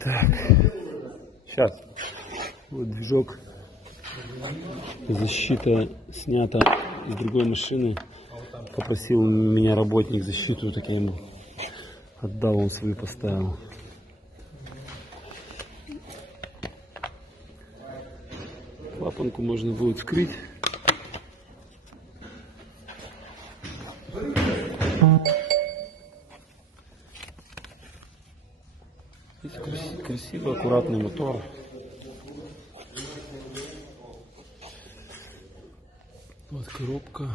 Так, сейчас. Вот движок. Защита снята с другой машины. Попросил меня работник защиту, так я ему отдал, он свою поставил. Клапанку можно будет вскрыть. Здесь красивый, аккуратный мотор. Вот коробка.